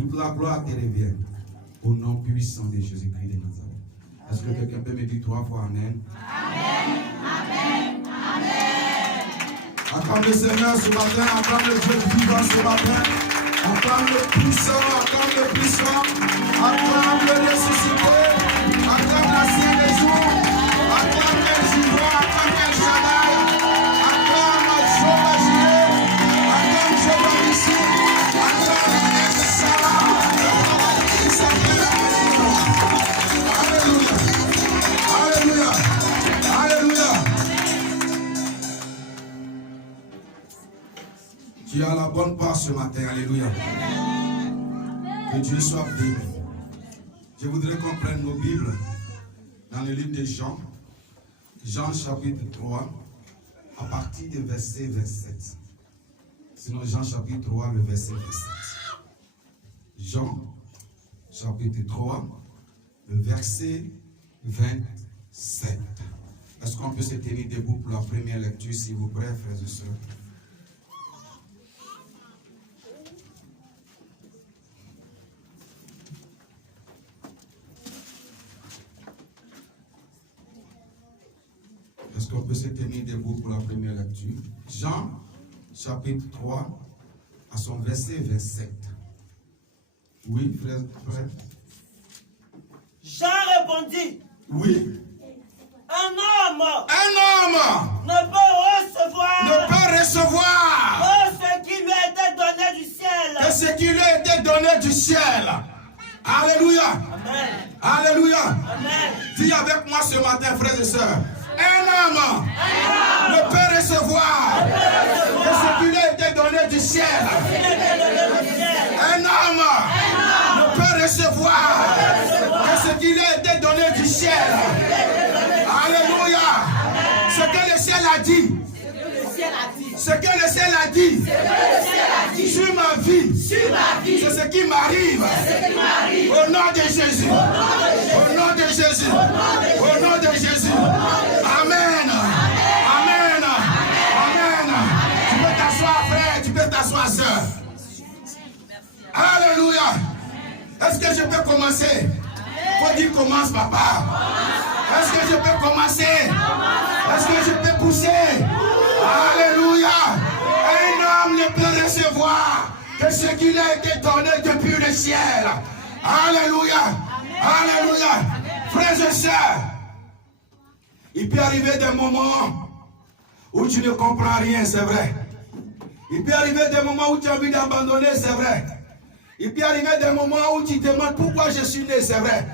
toute la gloire te revient. Au nom puissant de Jésus-Christ de Nazareth. Est-ce que quelqu'un peut me dire 3 fois Amen? Amen. Amen. Amen. Acclame le Seigneur ce matin, acclame le Dieu vivant ce matin, acclame le puissant, acclame le ressuscité, acclame l'ancien des jours, acclame le Jivon, acclame le Shaddai, acclame Jehovah Jireh, acclame Jehovah Nissi, acclame le Sarah, Alléluia, Alléluia, Alléluia. Tu as la bonne part ce matin, alléluia. Que Dieu soit béni. Je voudrais qu'on prenne nos Bibles dans le livre de Jean, Jean chapitre 3, à partir du verset 27. Sinon, Jean chapitre 3, le verset 27. Jean chapitre 3, le verset 27. Est-ce qu'on peut se tenir debout pour la première lecture, s'il vous plaît, frères et sœurs? Est-ce qu'on peut se tenir debout pour la première lecture? Jean, chapitre 3, à son verset 27. Oui, frère. Jean répondit. Oui. Un homme Ne peut recevoir que ce qui lui a été donné du ciel. que ce qui lui a été donné du ciel. Alléluia. Amen. Alléluia. Amen. Dis avec moi ce matin, frères et sœurs. Un homme ne peut recevoir que ce qui lui a été donné du ciel. Un homme ne peut recevoir que ce qui lui a été donné du ciel. Alléluia. Ce que le ciel a dit. Ce que le ciel a dit sur ma vie, c'est ce qui m'arrive. Au nom de Jésus. Au nom de Jésus. Au nom de Jésus. Amen. Amen. Amen. Tu peux t'asseoir, frère. Tu peux t'asseoir, sœur. Alléluia. Est-ce que je peux commencer? Faut dire commence, papa. Est-ce que je peux commencer? Est-ce que je peux pousser? Alléluia. Un homme ne peut recevoir que ce qui lui a été donné depuis le ciel. Alléluia. Alléluia. Frères et sœurs, il peut arriver des moments où tu ne comprends rien, c'est vrai. Il peut arriver des moments où tu as envie d'abandonner, c'est vrai. Il peut arriver des moments où tu te demandes pourquoi je suis né, c'est vrai.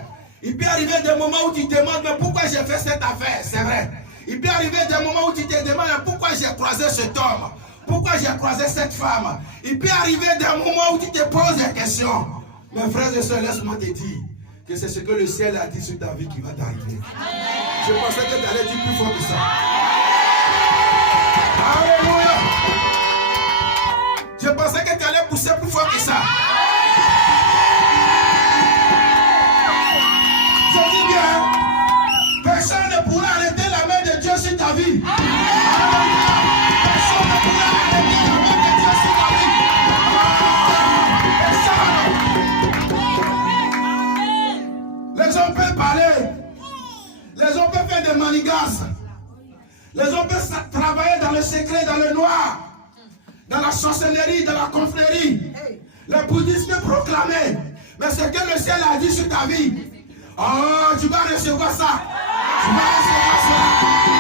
Il peut arriver des moments où tu te demandes mais pourquoi j'ai fait cette affaire, c'est vrai. Il peut arriver des moments où tu te demandes pourquoi j'ai croisé cet homme, pourquoi j'ai croisé cette femme. Il peut arriver des moments où tu te poses des questions. Mes frères et sœurs, laisse-moi te dire que c'est ce que le ciel a dit sur ta vie qui va t'arriver. Je pensais que tu allais dire plus fort que ça. Alléluia. Je pensais que tu allais pousser plus fort que ça. Je dis bien, personne ne pourra arrêter la main de Dieu sur ta vie. Personne ne pourra arrêter la main de Dieu sur ta vie. Personne. Les hommes peuvent parler. Les hommes peuvent faire des manigances. Les hommes peuvent travailler dans le secret, dans le noir, dans la sorcellerie, dans la confrérie. Les bouddhistes peuvent proclamer. Mais ce que le ciel a dit sur ta vie, oh, tu vas recevoir ça. Tu vas recevoir ça.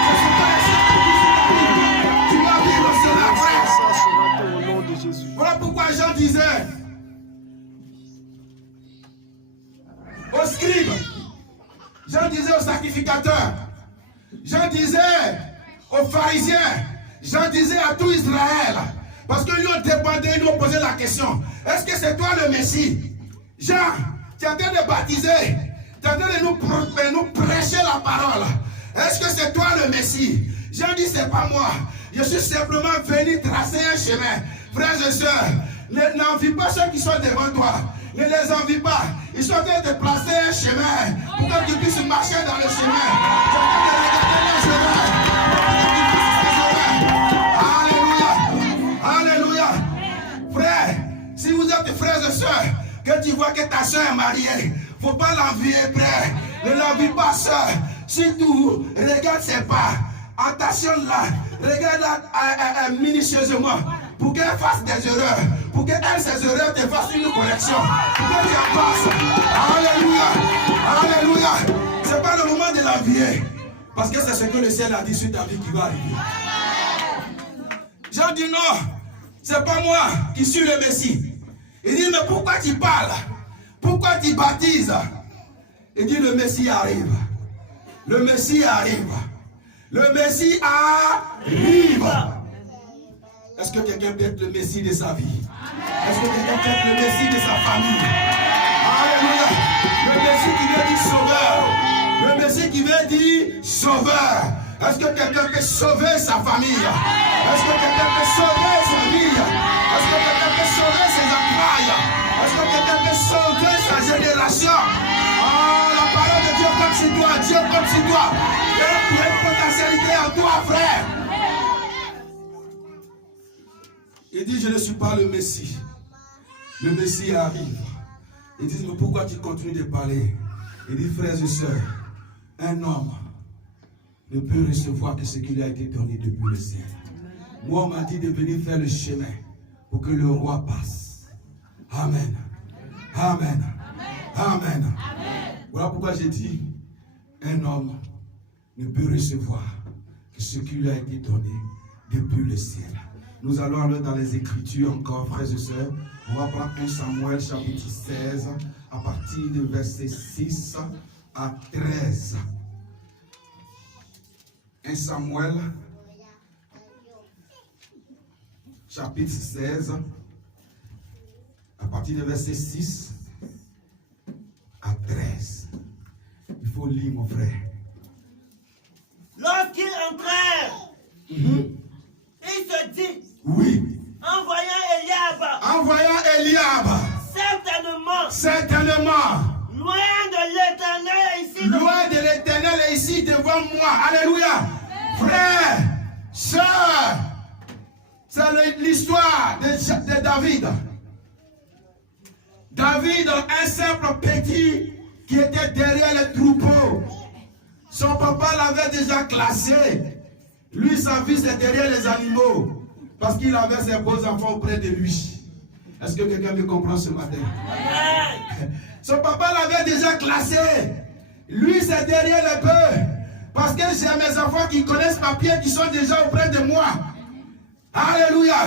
C'est ce que le ciel a dit sur ta vie. Tu vas vivre cela, frère. Au nom de Jésus. Voilà pourquoi Jean disait aux scribes, Jean disait aux sacrificateurs, Jean disait aux pharisiens, Jean disait à tout Israël, parce que lui ont demandé, ils nous ont posé la question, est-ce que c'est toi le Messie? Jean, tu es en train de baptiser, tu es en train de nous prêcher la parole. Est-ce que c'est toi le Messie? Jean dit, c'est pas moi. Je suis simplement venu tracer un chemin. Frères et sœurs, n'envie pas ceux qui sont devant toi. Ne les envie pas. Ils sont en train de placer un chemin pour que tu puisses marcher dans le chemin. Tu es en train de regarder le chemin pour que tu puisses ce chemin. Alléluia. Alléluia. Frère, si vous êtes frères et sœurs, que tu vois que ta soeur est mariée, faut pas l'envier, frère. Ne l'envie pas, soeur. Surtout, regarde ses pas. Attention là, regarde minutieusement. Pour qu'elle fasse des erreurs. Pour qu'elle, ses erreurs, te fasse une correction. Pour que tu en passes. Alléluia. Alléluia. C'est pas le moment de l'envier. Parce que c'est ce que le ciel a dit sur ta vie qui va arriver. Jean dit non. C'est pas moi qui suis le Messie. Il dit, mais pourquoi tu parles? Pourquoi tu baptises? Il dit, le Messie arrive. Le Messie arrive. Le Messie arrive. Est-ce que quelqu'un peut être le Messie de sa vie? Est-ce que quelqu'un peut être le Messie de sa famille? Alléluia. Le Messie qui veut dire sauveur. Le Messie qui veut dire sauveur. Est-ce que quelqu'un peut sauver sa famille? Est-ce que quelqu'un peut sauver sa vie? Est-ce que quelqu'un peut sauver ses entrailles? Est-ce que quelqu'un peut sauver sa génération? Oh, la parole de Dieu comme sur toi, Dieu comme sur toi. Il y a une potentialité en toi, frère. Il dit, je ne suis pas le Messie. Le Messie arrive. Ils disent, mais pourquoi tu continues de parler? Il dit, frères et sœurs, un homme ne peut recevoir que ce qui lui a été donné depuis le ciel. Moi, on m'a dit de venir faire le chemin pour que le roi passe. Amen. Amen. Amen. Voilà pourquoi j'ai dit, un homme ne peut recevoir que ce qui lui a été donné depuis le ciel. Nous allons aller dans les Écritures encore, frères et sœurs. On va prendre 1 Samuel chapitre 16, à partir de verset 6 à 13. 1 Samuel chapitre 16, à partir de verset 6 à 13. Il faut lire, mon frère. Lorsqu'ils entrèrent, il se dit, oui, en voyant Eliab, certainement, loin de l'Éternel ici, loin de l'Éternel est ici devant moi. Alléluia. Frère, sœur, c'est l'histoire de David. David, un simple petit qui était derrière les troupeaux. Son papa l'avait déjà classé. Lui, sa vie, c'est derrière les animaux. Parce qu'il avait ses beaux enfants auprès de lui. Est-ce que quelqu'un me comprend ce matin? Son papa l'avait déjà classé. Lui, c'est derrière les bœufs. Parce que j'ai mes enfants qui connaissent ma pied, qui sont déjà auprès de moi. Alléluia.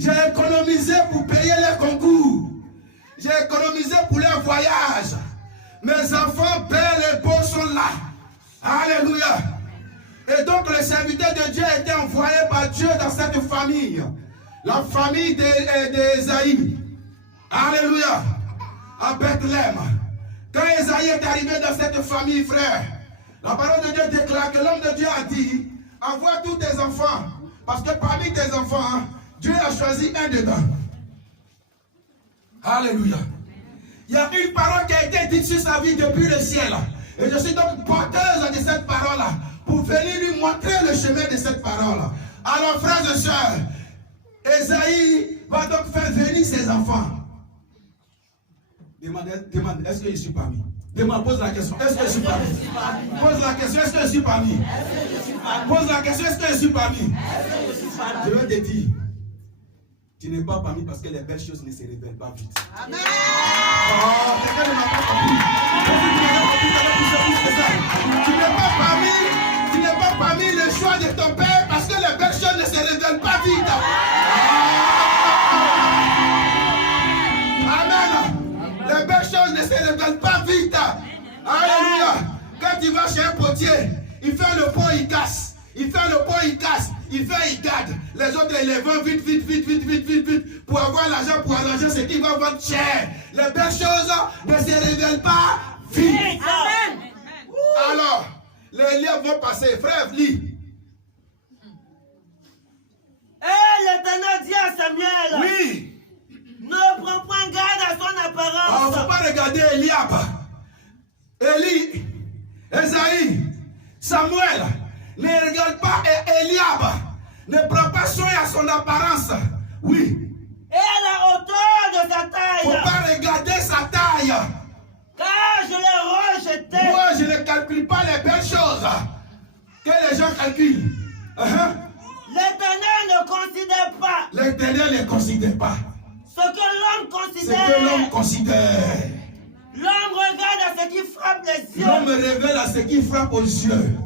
J'ai économisé pour payer les concours. J'ai économisé pour les voyages. Mes enfants, belles et beaux sont là. Alléluia. Et donc le serviteur de Dieu a été envoyé par Dieu dans cette famille. La famille d'Ésaïe. Alléluia. À Bethléem. Quand Ésaïe est arrivé dans cette famille, frère, la parole de Dieu déclare que l'homme de Dieu a dit, envoie tous tes enfants. Parce que parmi tes enfants, Dieu a choisi un dedans. Alléluia. Il y a une parole qui a été dite sur sa vie depuis le ciel. Et je suis donc porteuse de cette parole-là pour venir lui montrer le chemin de cette parole. Alors, frères et sœurs, Ésaïe va donc faire venir ses enfants. Demande, est-ce que je suis parmi? Pose la question, est-ce que je suis parmi? Pose la question, est-ce que je suis parmi? Pose la question, est-ce que je suis parmi? Je vais te dire, tu n'es pas parmi parce que les belles choses ne se révèlent pas vite. Amen. Oh, quelqu'un ne m'a pas compris. Tu n'es pas parmi le choix de ton père parce que les belles choses ne se révèlent pas vite. Amen. Les belles choses ne se révèlent pas vite. Alléluia. Quand tu vas chez un potier, il fait le pot, il casse. Il fait le pot, il casse. Il fait, il garde. Les autres, ils les vendent vite. Pour avoir l'argent, ce qu'ils vont vendre cher. Les belles choses ne se révèlent pas vite. Amen. Alors, les liens vont passer. Frère, lis. Et l'Éternel dit à Samuel, Oui. ne prends point garde à son apparence. Il ne faut pas regarder Eliab. Élie, Esaïe, Samuel. Ne regarde pas Eliab. Ne prends pas soin à son apparence. Oui. Et à la hauteur de sa taille. Il ne faut pas regarder sa prospérité. Moi, je ne calcule pas les belles choses que les gens calculent. L'Éternel ne considère pas L'Éternel ne considère pas ce que l'homme ce considère. que l'homme considère. L'homme regarde à ce qui frappe les yeux. L'homme révèle à ce qui frappe aux yeux.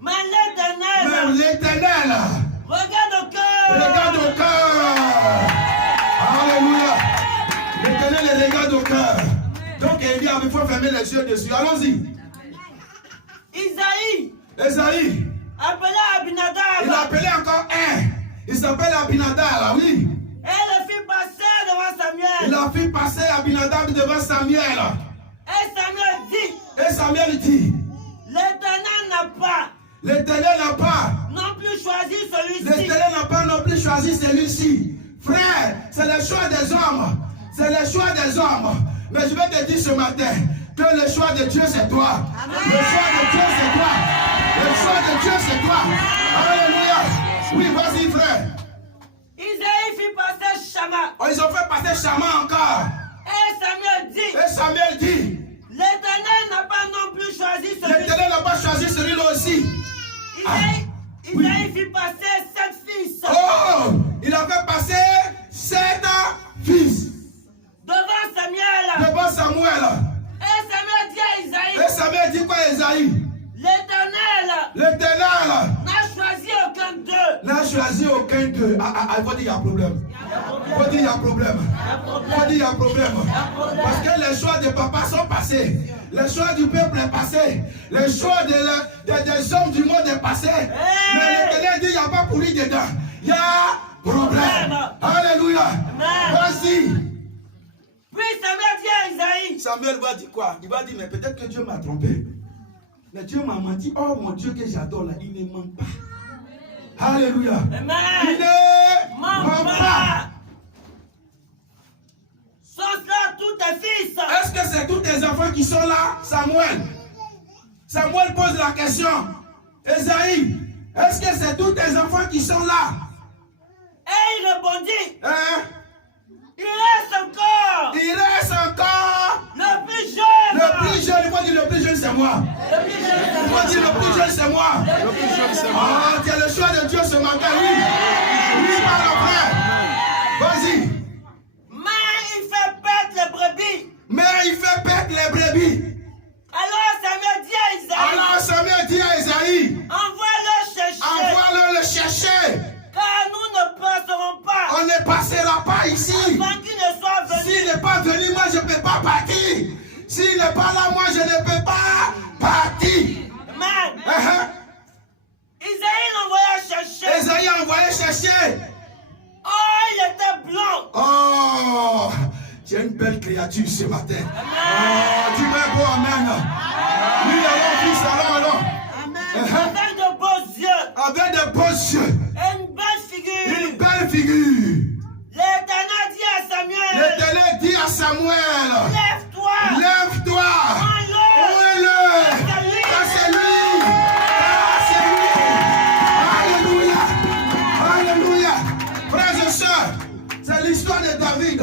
Mais Mais l'Éternel l'Éternel regarde au cœur. regarde au cœur. Alléluia. L'Éternel regarde au cœur. Donc il faut fermer les yeux dessus. Allons-y. Esaïe. Appelé Abinadab. Il a appelé encore un. Il s'appelle Abinadab, oui. Et le fit passer devant Samuel. Il a fait passer Abinadab devant Samuel. Et Samuel dit. Et Samuel dit. L'Éternel n'a pas Non plus choisi celui-ci. L'Éternel n'a pas non plus choisi celui-ci. Frère, c'est le choix des hommes. C'est le choix des hommes. Mais je vais te dire ce matin que le choix de Dieu c'est toi. Amen. Le choix de Dieu c'est toi. Le choix de Dieu c'est toi. Alléluia. Oui, vas-y frère. Isaïe fit passer Shama. Oh, ils ont fait passer Shama encore. Et Samuel dit. Et Samuel dit. L'Éternel n'a pas non plus choisi celui-ci. L'Éternel n'a pas choisi celui-là aussi. Isaïe fit passer 7 fils. Oh, il a fait passer 7 fils Devant Samuel. devant Samuel. Et Samuel dit à Isaïe. Et Samuel dit quoi à Isaïe? L'Éternel n'a choisi aucun d'eux. N'a choisi aucun d'eux. Il faut dire qu'il y a un problème. Il faut dire qu'il y a un problème. Il faut dire qu'il y a un problème. Parce que les choix de papa sont passés. Les choix du peuple est passé. Les choix des hommes du monde est passé. Mais l'Éternel dit qu'il n'y a pas pour lui dedans. Il y a problème. Alléluia. Vas-y. Puis Samuel dit à Isaïe. Samuel va dire quoi? Il va dire, mais peut-être que Dieu m'a trompé. Mais Dieu m'a menti. Oh mon Dieu que j'adore là, il ne ment pas. Alléluia. Amen. Il ne ment pas. Sont là tous tes fils. Est-ce que c'est tous tes enfants qui sont là, Samuel? Samuel pose la question. Esaïe, est-ce que c'est tous tes enfants qui sont là? Et il répondit. Hein? Il reste encore. Il reste encore. Le plus jeune. Le plus jeune, il faut dire le plus jeune c'est moi. Le plus jeune, c'est Il moi. faut dire le plus jeune c'est moi. Le plus jeune, c'est moi. Ah, tu as le choix de Dieu ce matin, oui. Oui, par le frère. Vas-y. Mais il fait perdre les brebis. Mais il fait perdre les brebis. Alors Samuel dit à Isaïe. Alors Samuel dit à Esaïe, Envoie-le chercher. envoie-le le chercher. Car nous ne passerons pas. On ne passera pas ici. Avant qu'il ne soit venu. S'il n'est pas venu, moi je ne peux pas partir. S'il n'est pas là, moi je ne peux pas partir. Amen. Isaïe l'envoya chercher. Esaïe a envoyé chercher. Oh, il était blanc. Oh, tu es une belle créature ce matin. Oh, dis-moi un beau amen. Oui, alors, fils, alors. Avec de beaux yeux. Avec de beaux yeux. Et une belle figure. Une belle figure. L'Éternel dit à Samuel. L'Éternel dit à Samuel, Lève-toi. lève-toi. Prends-le. Ça c'est lui. Ça c'est lui. Alléluia. Alléluia. Frères et sœurs, c'est l'histoire de David.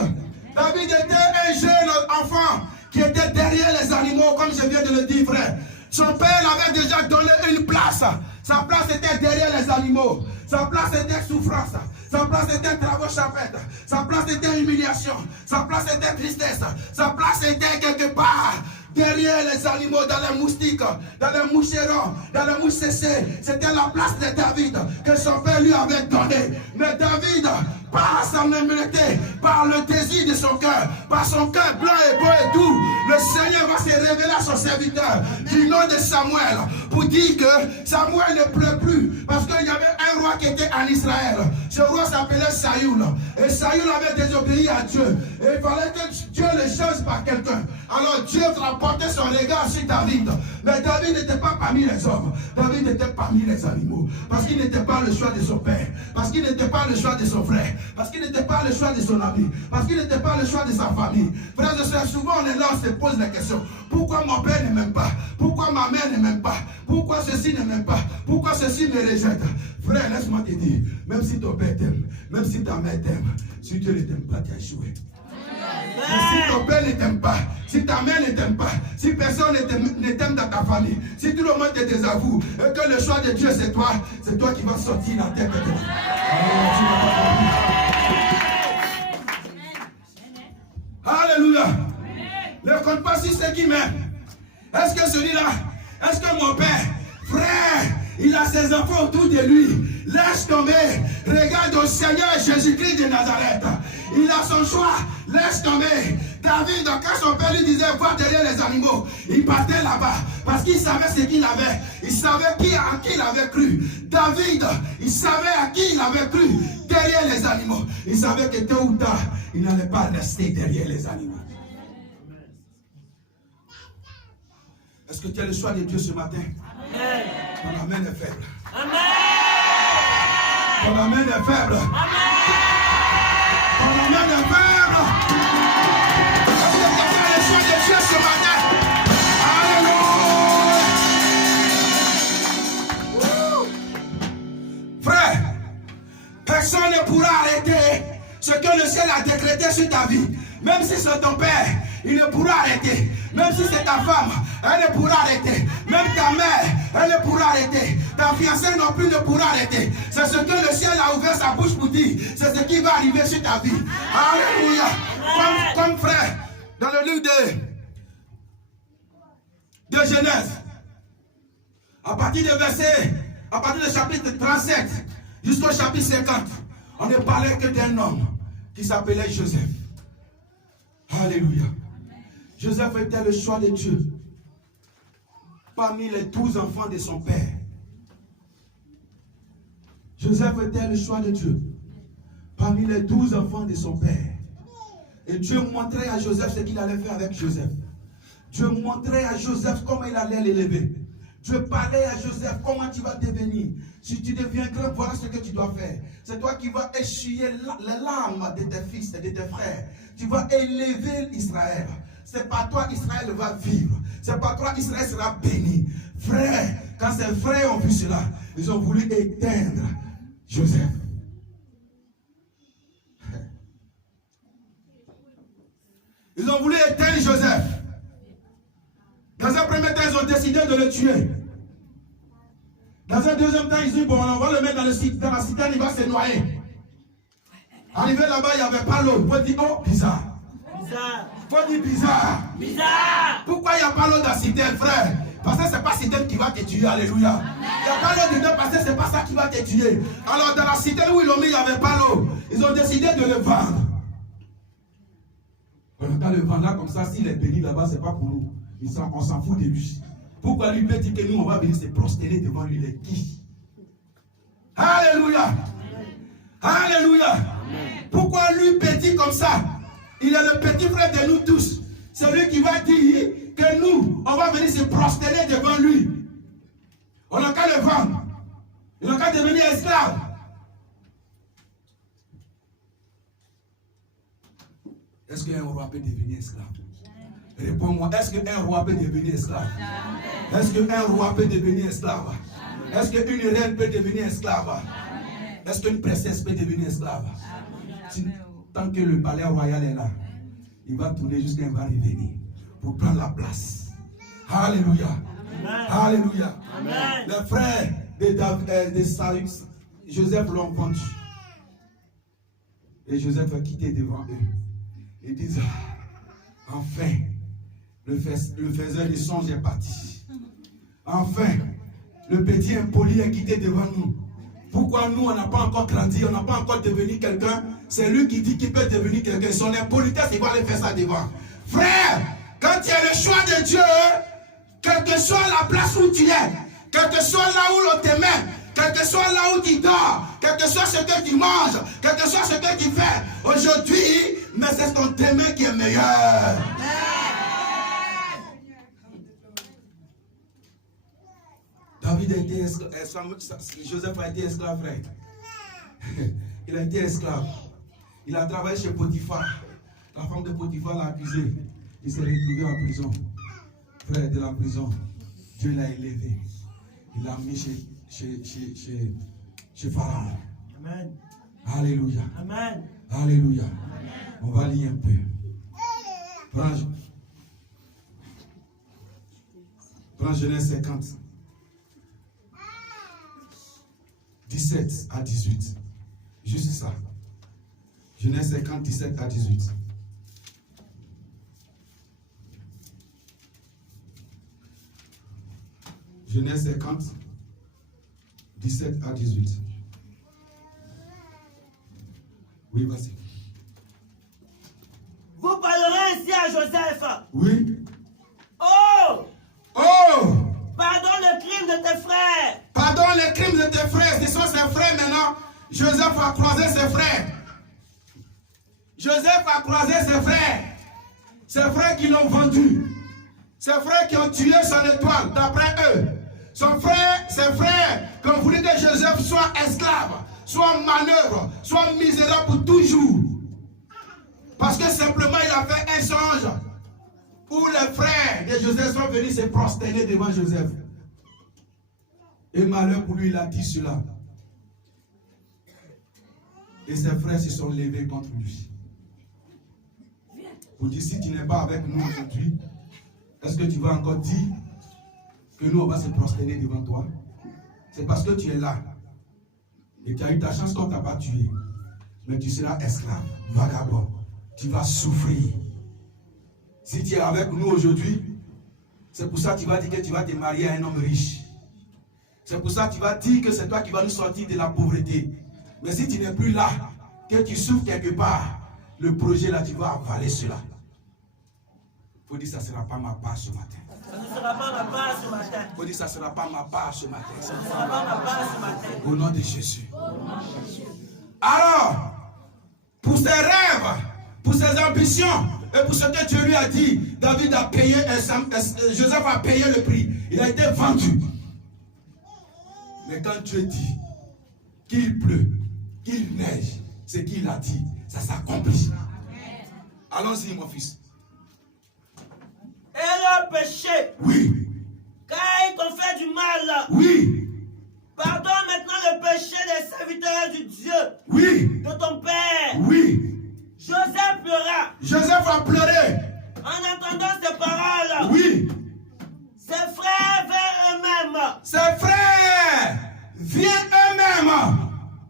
David était un jeune enfant qui était derrière les animaux, comme je viens de le dire, frère. Son père l'avait déjà donné une place. Sa place était derrière les animaux. Sa place était souffrance. Sa place était travaux champêtres. Sa place était humiliation. Sa place était tristesse. Sa place était quelque part derrière les animaux, dans les moustiques, dans les moucherons, dans les mouches séchées. C'était la place de David que son père lui avait donnée. Mais David, par sa humilité, par le désir de son cœur, par son cœur blanc et beau et doux, le Seigneur va se révéler à son serviteur du nom de Samuel pour dire que Samuel ne pleut plus parce qu'il y avait un roi qui était en Israël. Ce roi s'appelait Saül. Et Saül avait désobéi à Dieu. Et il fallait que Dieu le change par quelqu'un. Alors Dieu rapportait son regard sur David. Mais David n'était pas parmi les hommes. David était parmi les animaux. Parce qu'il n'était pas le choix de son père. Parce qu'il n'était pas le choix de son frère. Parce qu'il n'était pas le choix de son ami. Parce qu'il n'était pas le choix de sa famille. Frères et sœurs, souvent on est là, on se pose la question. Pourquoi mon père ne m'aime pas? Pourquoi ma mère ne m'aime pas? Pourquoi ceci ne m'aime pas? Pourquoi ceci me rejette? Frère, laisse-moi te dire, même si ton père t'aime, même si ta mère t'aime, si Dieu ne t'aime pas, tu as échoué. Si ton père ne t'aime pas, si si ta mère ne t'aime pas, si personne ne t'aime dans ta famille, si tout le monde te désavoue, et que le choix de Dieu c'est toi qui vas sortir la tête de toi. Alléluia. Ne compte pas sur ceux qui m'aiment. Est-ce que celui-là, est-ce que mon père, frère, il a ses enfants autour de lui? Laisse tomber. Regarde au Seigneur Jésus-Christ de Nazareth. Il a son choix. Laisse tomber. David, quand son père lui disait va derrière les animaux, il partait là-bas parce qu'il savait ce qu'il avait. Il savait à qui il avait cru. David, il savait à qui il avait cru derrière les animaux. Il savait que tôt ou tard, il n'allait pas rester derrière les animaux. Est-ce que tu as le choix de Dieu ce matin? Amen. Ton amen est faible. Amen. Ton amen est faible. Amen. Ton amen est faible. Est-ce que tu as fait le choix de Dieu ce matin? Alléluia. Frère, personne ne pourra arrêter ce que le ciel a décrété sur ta vie. Même si c'est ton père, il ne pourra arrêter. Même si c'est ta femme, elle ne pourra arrêter. Même ta mère, elle ne pourra arrêter. Ta fiancée non plus ne pourra arrêter. C'est ce que le ciel a ouvert sa bouche pour dire. C'est ce qui va arriver sur ta vie. Alléluia. Comme frère, dans le livre de Genèse, à partir du chapitre 37 jusqu'au chapitre 50, on ne parlait que d'un homme qui s'appelait Joseph. Alléluia. Joseph était le choix de Dieu parmi les 12 enfants de son père. Joseph était le choix de Dieu parmi les 12 enfants de son père. Et Dieu montrait à Joseph ce qu'il allait faire avec Joseph. Dieu montrait à Joseph comment il allait l'élever. Dieu parlait à Joseph comment tu vas devenir. Si tu deviens grand, voilà ce que tu dois faire. C'est toi qui vas essuyer les larmes de tes fils et de tes frères. Tu vas élever Israël. C'est par toi Israël va vivre. C'est par toi Israël sera béni. Frère, quand ses frères ont vu cela, ils ont voulu éteindre Joseph. Ils ont voulu éteindre Joseph. Dans un premier temps, ils ont décidé de le tuer. Dans un deuxième temps, ils ont dit, bon, on va le mettre dans la citerne, il va se noyer. Arrivé là-bas, il n'y avait pas l'eau. Il faut dire, oh, bizarre. Bizarre. Il faut dire bizarre. Bizarre. Pourquoi il n'y a pas l'eau dans la citerne, frère? Parce que ce n'est pas la citerne qui va te tuer, alléluia. Il n'y a pas l'eau dedans parce que ce n'est pas ça qui va te tuer. Alors, dans la citerne où ils l'ont mis, il n'y avait pas l'eau. Ils ont décidé de le vendre. Quand le vend là, comme ça, s'il est béni là-bas, ce n'est pas pour nous. On s'en fout de lui. Pourquoi lui peut dire que nous, on va venir se prosterner devant lui, les qui? Alléluia. Alléluia. Pourquoi lui petit comme ça? Il est le petit frère de nous tous. C'est lui qui va dire que nous, on va venir se prosterner devant lui. On n'a qu'à le vendre. Il n'a qu'à devenir esclave. Est-ce qu'un roi peut devenir esclave? Réponds-moi, est-ce qu'un roi peut devenir esclave? Est-ce qu'un roi peut devenir esclave? Est-ce qu'une reine peut devenir esclave? Est-ce qu'une princesse peut devenir esclave? Tant que le palais royal est là, il va tourner jusqu'à il va revenir pour prendre la place. Alléluia. Alléluia. Les frères de Joseph l'ont vendu. Et Joseph a quitté devant eux. Ils disent, enfin, le faiseur du songe est parti. Enfin, le petit impoli est quitté devant nous. Pourquoi nous, on n'a pas encore grandi, on n'a pas encore devenu quelqu'un? C'est lui qui dit qu'il peut devenir quelqu'un. Son impolitesse, il va aller faire ça devant. Frère, quand tu as le choix de Dieu, quelle que soit la place où tu es, quel que soit là où l'on te met, quel que soit là où tu dors, quel que soit ce que tu manges, quel que soit ce que tu fais, aujourd'hui, mais c'est ton demain qui est meilleur. David a été esclave, Joseph a été esclave, frère. Il a été esclave. Il a travaillé chez Potiphar. La femme de Potiphar l'a accusé. Il s'est retrouvé en prison. Frère, de la prison, Dieu l'a élevé. Il l'a mis chez Pharaon. Amen. Alléluia. Amen. Alléluia. Amen. On va lire un peu. Prends Genèse 50. 17 à 18. Juste ça. Genèse 50, 17 à 18. Genèse 50, 17 à 18. Oui, vas-y. Vous parlerez ainsi à Joseph. Oui. Oh! Oh! Pardonne le crime de tes frères. Pardonne les crimes de tes frères. Ce sont ses frères maintenant. Joseph a croisé ses frères. Joseph a croisé ses frères. Ses frères qui l'ont vendu. Ses frères qui ont tué son étoile, d'après eux. Ses frères qui ont voulu que Joseph soit esclave, soit manœuvre, soit misérable pour toujours. Parce que simplement il a fait un songe où les frères de Joseph sont venus se prosterner devant Joseph. Et malheur pour lui, il a dit cela. Et ses frères se sont levés contre lui. Pour dire, si tu n'es pas avec nous aujourd'hui, est-ce que tu vas encore dire que nous, on va se prosterner devant toi? C'est parce que tu es là. Et tu as eu ta chance qu'on ne t'a pas tué. Mais tu seras esclave, vagabond. Tu vas souffrir. Si tu es avec nous aujourd'hui, c'est pour ça que tu vas dire que tu vas te marier à un homme riche. C'est pour ça que tu vas dire que c'est toi qui vas nous sortir de la pauvreté. Mais si tu n'es plus là, que tu souffres quelque part, le projet là, tu vas avaler cela. Il faut dire que ça ne sera pas ma part ce matin. Ça ne sera pas ma part ce matin. Il faut dire que ça ne sera pas ma part ce matin. Ça ne sera pas ma part ce matin. Au nom de Jésus. Alors, pour ses rêves, pour ses ambitions, et pour ce que Dieu lui a dit, David a payé, Joseph a payé le prix. Il a été vendu. Mais quand Dieu dit qu'il pleut, qu'il neige, ce qu'il a dit, ça s'accomplit. Allons-y, mon fils. Et leur péché, Oui. car ils t'ont fait du mal. Oui. Pardonne maintenant le péché des serviteurs du Dieu, Oui. de ton Père. Oui. Joseph pleura Joseph a pleuré. en entendant ces paroles. Oui. Ses frères vers eux-mêmes Ses frères viennent eux-mêmes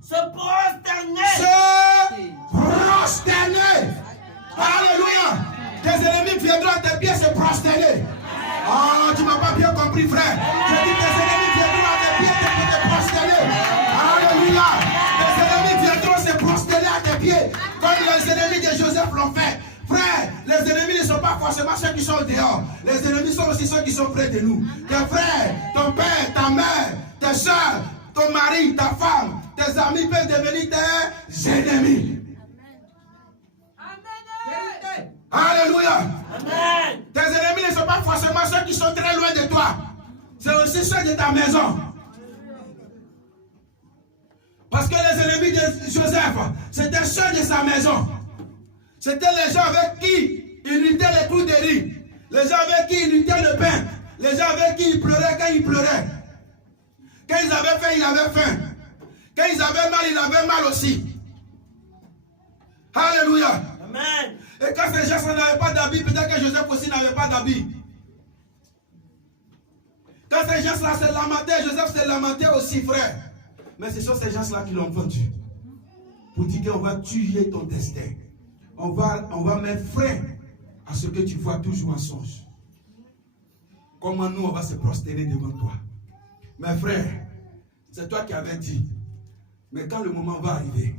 se prosterner. se prosterner. Alléluia. Tes ennemis viendront à tes pieds se prosterner. Oh, tu ne m'as pas bien compris, frère. Je dis tes ennemis viendront à tes pieds te prosterner. Alléluia. Tes ennemis viendront se prosterner à tes pieds, comme les ennemis de Joseph l'ont fait. Frère, les ennemis ne sont pas forcément ceux qui sont dehors. Les ennemis sont aussi ceux qui sont près de nous. Tes frères, ton père, ta mère, tes soeurs, ton mari, ta femme, tes amis peuvent devenir tes ennemis. Alléluia. Amen. Tes ennemis ne sont pas forcément ceux qui sont très loin de toi. C'est aussi ceux de ta maison. Parce que les ennemis de Joseph, c'était ceux de sa maison. C'était les gens avec qui il luttait les clous de riz. Les gens avec qui il luttait le pain. Les gens avec qui il pleurait quand il pleurait. Quand ils avaient faim, il avait faim. Quand ils avaient mal, il avait mal aussi. Alléluia. Amen. Et quand ces gens n'avaient pas d'habit, peut-être que Joseph aussi n'avait pas d'habit. Quand ces gens-là se lamentaient, Joseph se lamentait aussi, frère. Mais ce sont ces gens-là qui l'ont vendu. Pour dire qu'on va tuer ton destin. On va mettre frein à ce que tu vois toujours en songe. Comment nous, on va se prosterner devant toi. Mes frères, c'est toi qui avais dit. Mais quand le moment va arriver,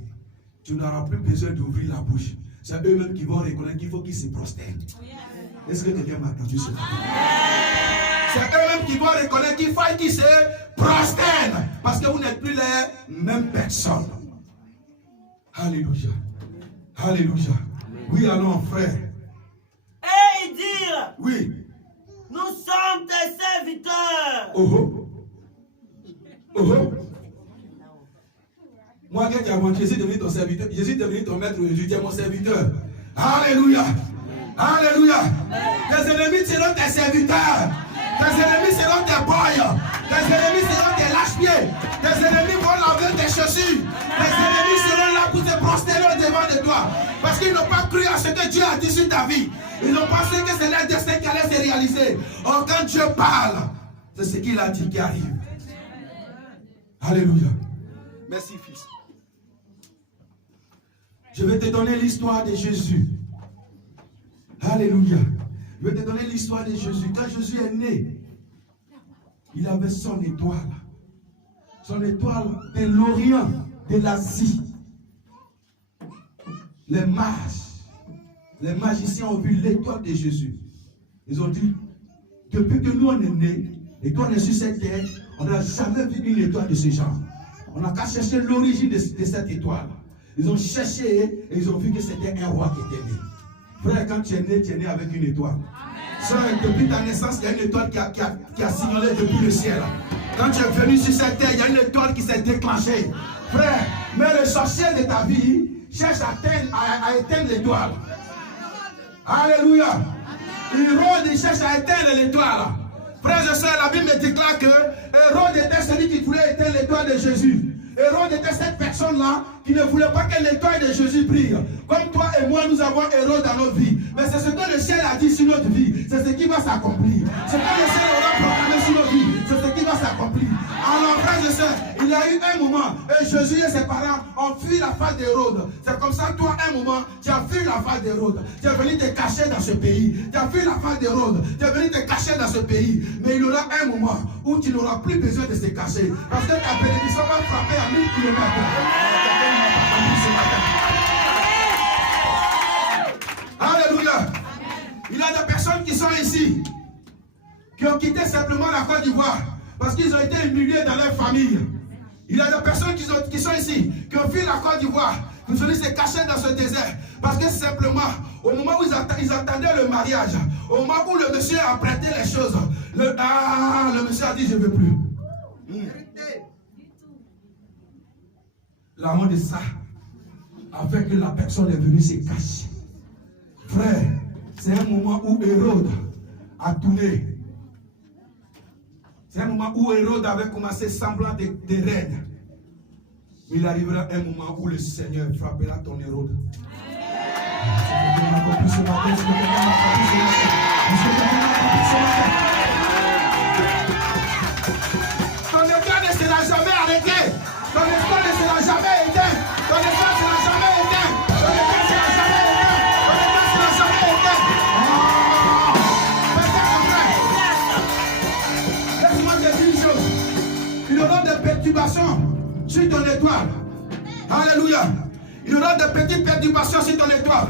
tu n'auras plus besoin d'ouvrir la bouche. C'est eux-mêmes qui vont reconnaître qu'il faut qu'ils se prosternent. Est-ce que quelqu'un m'a entendu ce matin? C'est eux-mêmes qui vont reconnaître qu'il faut qu'ils se prosternent. Parce que vous n'êtes plus les mêmes personnes. Alléluia. Alléluia. Oui, allons, frère. Et ils dirent, Oui. nous sommes tes serviteurs. Oh oh. Oh oh. Moi, quand tu as menti, Jésus est devenu ton serviteur. Jésus est devenu ton maître aujourd'hui. Tu es mon serviteur. Alléluia. Alléluia. Tes ennemis seront tes serviteurs. Tes ennemis seront tes boys. Tes ennemis seront tes lâche-pieds. Tes ennemis vont laver tes chaussures. Tes ennemis seront là pour te prosterner devant de toi. Parce qu'ils n'ont pas cru à ce que Dieu a dit sur ta vie. Ils ont pensé que c'est leur destin qui allait se réaliser. Or, quand Dieu parle, C'est ce qu'il a dit qui arrive. Alléluia. Merci, fils. Je vais te donner l'histoire de Jésus. Alléluia. Je vais te donner l'histoire de Jésus. Quand Jésus est né, il avait son étoile. Son étoile de l'Orient, de l'Asie. Les magiciens ont vu l'étoile de Jésus. Ils ont dit, depuis que nous on est nés, et qu'on est sur cette terre, on n'a jamais vu une étoile de ce genre. On n'a qu'à chercher l'origine de cette étoile. Ils ont cherché et ils ont vu que c'était un roi qui était né. Frère, quand tu es né avec une étoile. Soeur, depuis ta naissance, il y a une étoile qui a signalé depuis le ciel. Quand tu es venu sur cette terre, il y a une étoile qui s'est déclenchée. Frère, mais le sorcier de ta vie cherche à éteindre l'étoile. Alléluia. Hérode cherche à éteindre l'étoile. Frères et sœurs, la Bible me déclare que Hérode était celui qui voulait éteindre l'étoile de Jésus. Hérode était cette personne-là qui ne voulait pas que l'étoile de Jésus brille. Comme toi et moi, nous avons Hérode dans nos vies. Mais c'est ce que le ciel a dit sur notre vie. C'est ce qui va s'accomplir. Ce que le ciel aura proclamé sur nos vies. C'est ce qui va s'accomplir. Alors, frères et sœurs, il y a eu un moment, et Jésus et ses parents ont fui la face d'Hérode. C'est comme ça, toi, un moment, tu as fui la face d'Hérode. Tu es venu te cacher dans ce pays. Tu as fui la face d'Hérode. Tu es venu te cacher dans ce pays. Mais il y aura un moment où tu n'auras plus besoin de se cacher. Parce que ta bénédiction va frapper à 1000 km. Alléluia. Il y a des personnes qui sont ici, qui ont quitté simplement la Côte d'Ivoire parce qu'ils ont été humiliés dans leur famille. Il y a des personnes qui sont ici, qui ont fui la Côte d'Ivoire, qui sont venus se cacher dans ce désert parce que simplement, au moment où ils attendaient le mariage, au moment où le monsieur a prêté les choses, le monsieur a dit je ne veux plus. La honte de ça a fait que la personne est venue se cacher. Frère, c'est un moment où Hérode a tourné. C'est un moment où Hérode avait commencé semblant de règne. Mais il arrivera un moment où le Seigneur frappera ton Hérode. Ton étoile ne sera jamais arrêté. Ton espoir ne sera jamais éteint. Ton espoir ne sera jamais éteint. Ton étoile ne sera jamais éteint. Ton étoile ne sera jamais éteint. Laisse-moi te dire une chose. Il y aura des perturbations sur ton étoile. Alléluia. Il y aura des petites perturbations sur ton étoile.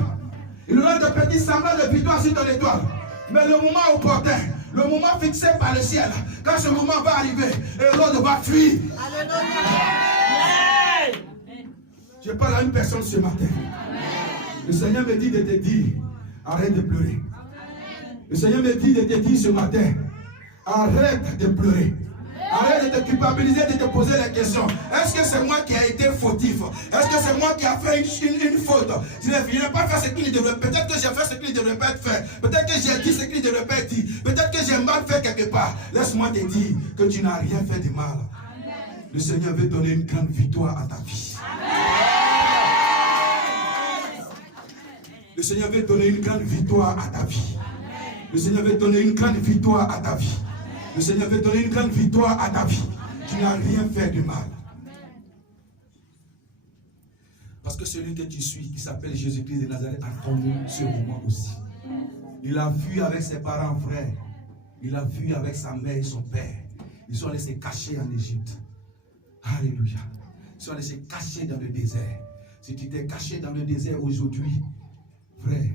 Il y aura des petits semblants de victoire sur ton étoile. Mais le moment opportun, le moment fixé par le ciel, quand ce moment va arriver, Hérode va fuir. Je parle à une personne ce matin. Le Seigneur me dit de te dire, arrête de pleurer. Le Seigneur me dit de te dire ce matin, arrête de pleurer. Arrête de te culpabiliser, de te poser la question. Est-ce que c'est moi qui ai été fautif? Est-ce que c'est moi qui ai fait une faute? Je n'ai pas fait ce qu'il devrait. Peut-être que j'ai fait ce qu'il ne devrait pas être fait. Peut-être que j'ai dit ce qu'il ne devrait pas être dit. Peut-être que j'ai mal fait quelque part. Laisse-moi te dire que tu n'as rien fait de mal. Le Seigneur veut donner une grande victoire à ta vie. Le Seigneur veut donner une grande victoire à ta vie. Le Seigneur veut donner une grande victoire à ta vie. Le Seigneur veut donner une grande victoire à ta vie. Tu n'as rien fait de mal. Parce que celui que tu suis, qui s'appelle Jésus-Christ de Nazareth, a connu ce moment aussi. Il a fui avec ses parents, frères. Il a fui avec sa mère et son père. Ils sont allés se cacher en Égypte. Alléluia. Ils sont allés se cacher dans le désert. Si tu t'es caché dans le désert aujourd'hui, frère,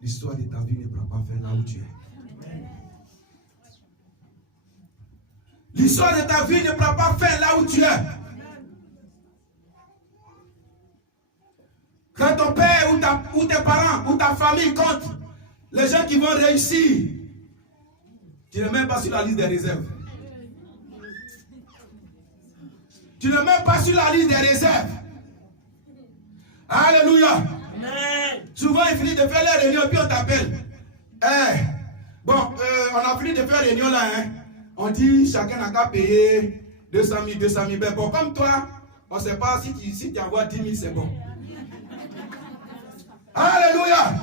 l'histoire de ta vie ne prend pas fin là où tu es. L'histoire de ta vie ne prend pas fin là où tu es. Quand ton père ou tes parents ou ta famille comptent les gens qui vont réussir, tu n'es même pas sur la liste des réserves. Tu n'es même pas sur la liste des réserves. Alléluia. Souvent, il finit de faire les réunions, puis on t'appelle. On a fini de faire réunion là. On dit chacun n'a qu'à payer 200 000. Ben bon, comme toi, on ne sait pas si tu envoies 10 000, c'est bon. Alléluia.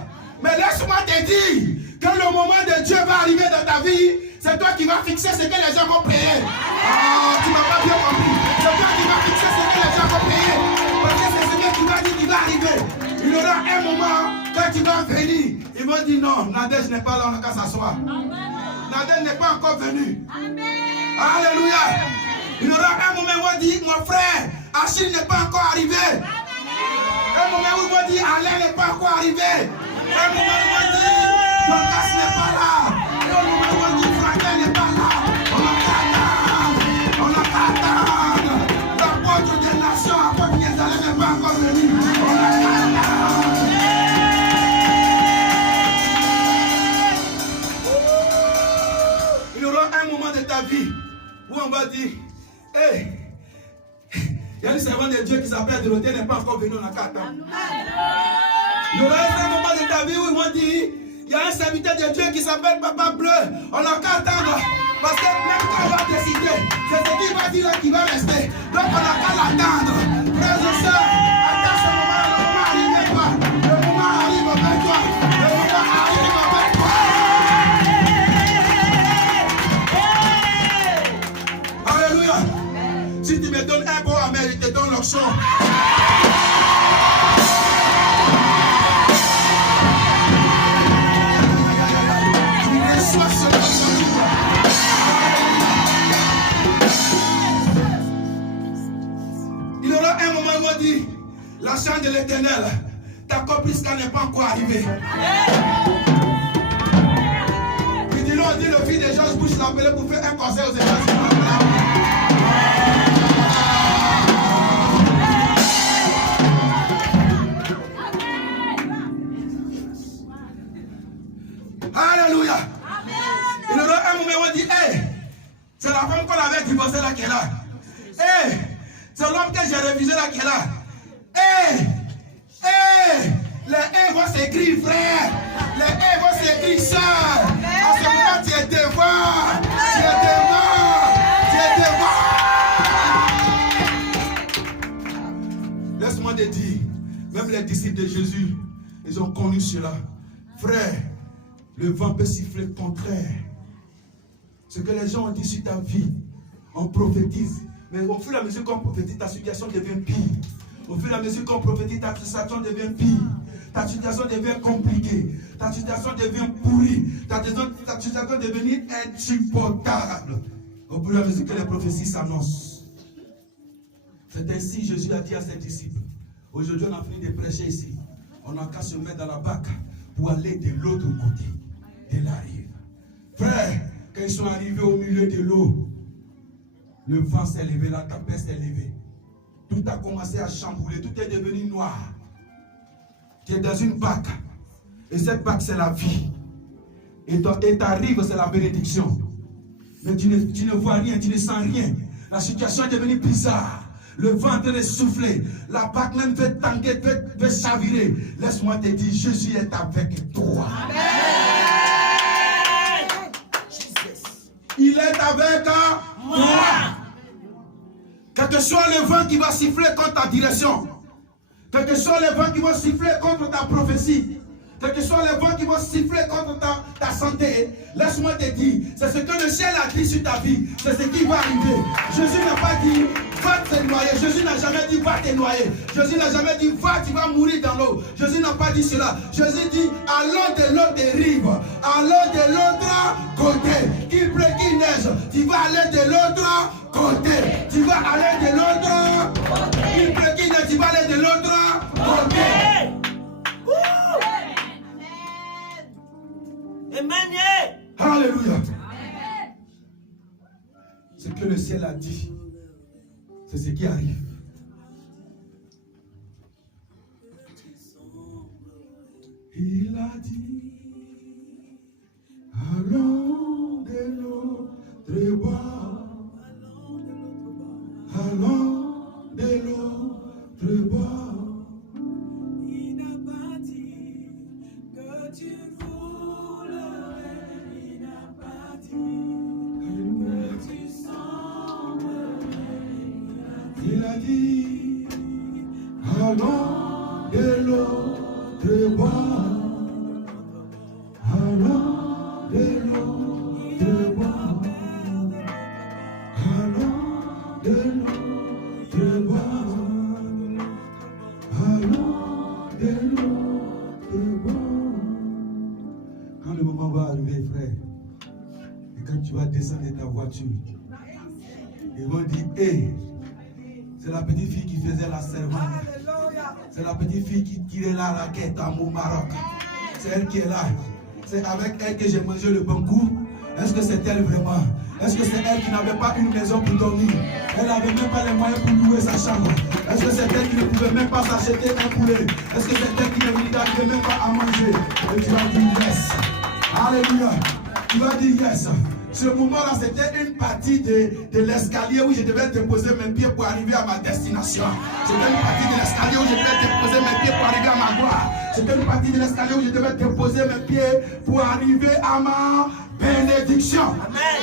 Mais laisse-moi te dire que le moment de Dieu va arriver dans ta vie. C'est C'est toi qui vas fixer ce que les gens vont payer. Ah, tu m'as pas bien compris. C'est toi qui vas fixer ce que les gens vont payer. Parce que c'est ce que tu vas dire qui va arriver. Il y aura un moment quand tu vas venir. Ils vont dire non, Nadège n'est pas là, on a qu'à s'asseoir. Nadège n'est pas encore venu. Alléluia. Il y aura un moment où on dit, mon frère, Achille n'est pas encore arrivé. Un moment où on dit, Alain n'est pas encore arrivé. Un moment où on dit, Dorcas n'est pas là. Un moment où on dit, Franklin n'est pas là. On a qu'à attendre. L'apôtre des nations, apôtre Yézalem n'est pas encore venu. On a qu'à attendre. Il y aura un moment de ta vie où on va dire, hey, il y a une servante de Dieu qui s'appelle Dorothée, n'est pas encore venue, on n'a qu'à attendre. Il y aura un moment de ta vie où ils vont dire, il y a un serviteur de Dieu qui s'appelle Papa Bleu, on n'a qu'à attendre. Parce que même quand on va décider, c'est ce qu'il va dire là qui va rester. Donc on n'a qu'à l'attendre. Frères et sœurs, attends ce moment, le moment arrive pas. Le moment arrive avec toi. Le moment arrive avec toi. Alléluia. Si tu me donnes un bon amen, je te donne l'option. Tu reçois ce nom. Il y aura un moment où on dit, la chance de l'Éternel, ta coprisca n'est pas encore arrivée. Il dit, on dit, le fils de George Bush l'a appelé pour faire un concert aux États-Unis. Alléluia. Il y aura un moment où on dit, hey, c'est la femme qu'on avait divorcée là qui est là. Hey, c'est l'homme que j'ai révisé là qui est là. Hey, hey, les hey vont s'écrire frère. Les hey vont s'écrire soeur. En ce moment, tu es devant. Tu es devant. Tu es devant. Laisse-moi te dire, même les disciples de Jésus, ils ont connu cela. Frère, le vent peut siffler contraire. Ce que les gens ont dit sur ta vie, on prophétise. Mais au fur et à mesure qu'on prophétise, ta situation devient pire. Au fur et à mesure qu'on prophétise, ta situation devient pire. Ta situation devient compliquée. Ta situation devient pourrie. Ta situation devient insupportable. Au fur et à mesure que les prophéties s'annoncent. C'est ainsi Jésus a dit à ses disciples. Aujourd'hui, on a fini de prêcher ici. On n'a qu'à se mettre dans la barque pour aller de l'autre côté de la rive. Frère, quand ils sont arrivés au milieu de l'eau, le vent s'est levé, la tempête s'est levée. Tout a commencé à chambouler, tout est devenu noir. Tu es dans une barque. Et cette barque, c'est la vie. Et ta rive, c'est la bénédiction. Mais tu ne vois rien, tu ne sens rien. La situation est devenue bizarre. Le vent est en train de souffler. La barque même veut tanguer, veut chavirer. Laisse-moi te dire, Jésus est avec toi. Amen. Il est avec moi. Quel que soit le vent qui va siffler contre ta direction, quel que soit le vent qui va siffler contre ta prophétie, quel que soit le vent qui va siffler contre ta santé, laisse-moi te dire, c'est ce que le ciel a dit sur ta vie, c'est ce qui va arriver. Jésus n'a pas dit, va te noyer. Jésus n'a jamais dit, va te noyer. Jésus n'a jamais dit, va, tu vas mourir dans l'eau. Jésus n'a pas dit cela. Jésus dit, allons de l'autre rive, allons de l'autre côté. Qu'il pleut, qu'il neige, tu vas aller de l'autre côté. Tu vas aller de l'autre côté. Qu'il pleut, qu'il neige, tu vas aller de l'autre côté. Amen. Alléluia. Ce que le ciel a dit, c'est ce qui arrive. Il a dit, allons de l'autre bord, allons de l'autre bord. Il n'a pas dit que tu voudrais, il n'a pas dit que tu semblerais. Il a dit, allons de l'autre bord, allons de l'autre bord. Quand le moment va arriver, frère, et quand tu vas descendre de ta voiture, ils vont dire, hé, c'est la petite fille qui faisait la servante. C'est la petite fille qui tirait la raquette au Maroc. C'est elle qui est là. C'est avec elle que j'ai mangé le bon coup. Est-ce que c'est elle vraiment? Est-ce que c'est elle qui n'avait pas une maison pour dormir? Elle n'avait même pas les moyens pour louer sa chambre. Est-ce que c'est elle qui ne pouvait même pas s'acheter un poulet? Est-ce que c'est elle qui n'arrivait même pas à manger? Et tu vas dire yes. Alléluia. Tu vas dire yes. Ce moment-là, c'était une partie de l'escalier où je devais déposer mes pieds pour arriver à ma destination. C'était une partie de l'escalier où je devais déposer mes pieds pour arriver à ma gloire. C'était une partie de l'escalier où je devais déposer mes pieds pour arriver à ma bénédiction. Amen.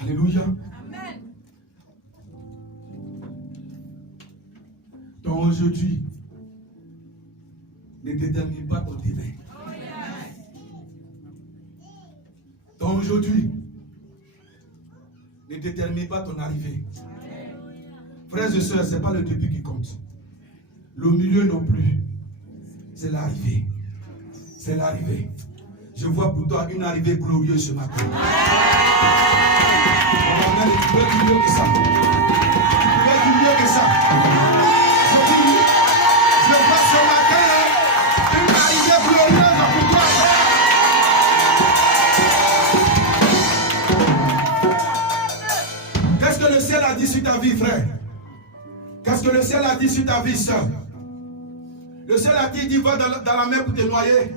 Alléluia. Amen. Donc aujourd'hui, ne détermine pas ton demain. Donc aujourd'hui, ne détermine pas ton arrivée. Frères et sœurs, ce n'est pas le début qui compte. Le milieu non plus. C'est l'arrivée. C'est l'arrivée. Je vois pour toi une arrivée glorieuse ce matin. Amen. Tu peux dire mieux que ça. Tu peux dire mieux que ça. Je vois ce matin une arrivée glorieuse pour toi. Qu'est-ce que le ciel a dit sur ta vie, frère? Qu'est-ce que le ciel a dit sur ta vie, soeur? Le ciel a dit, va dans la mer pour te noyer.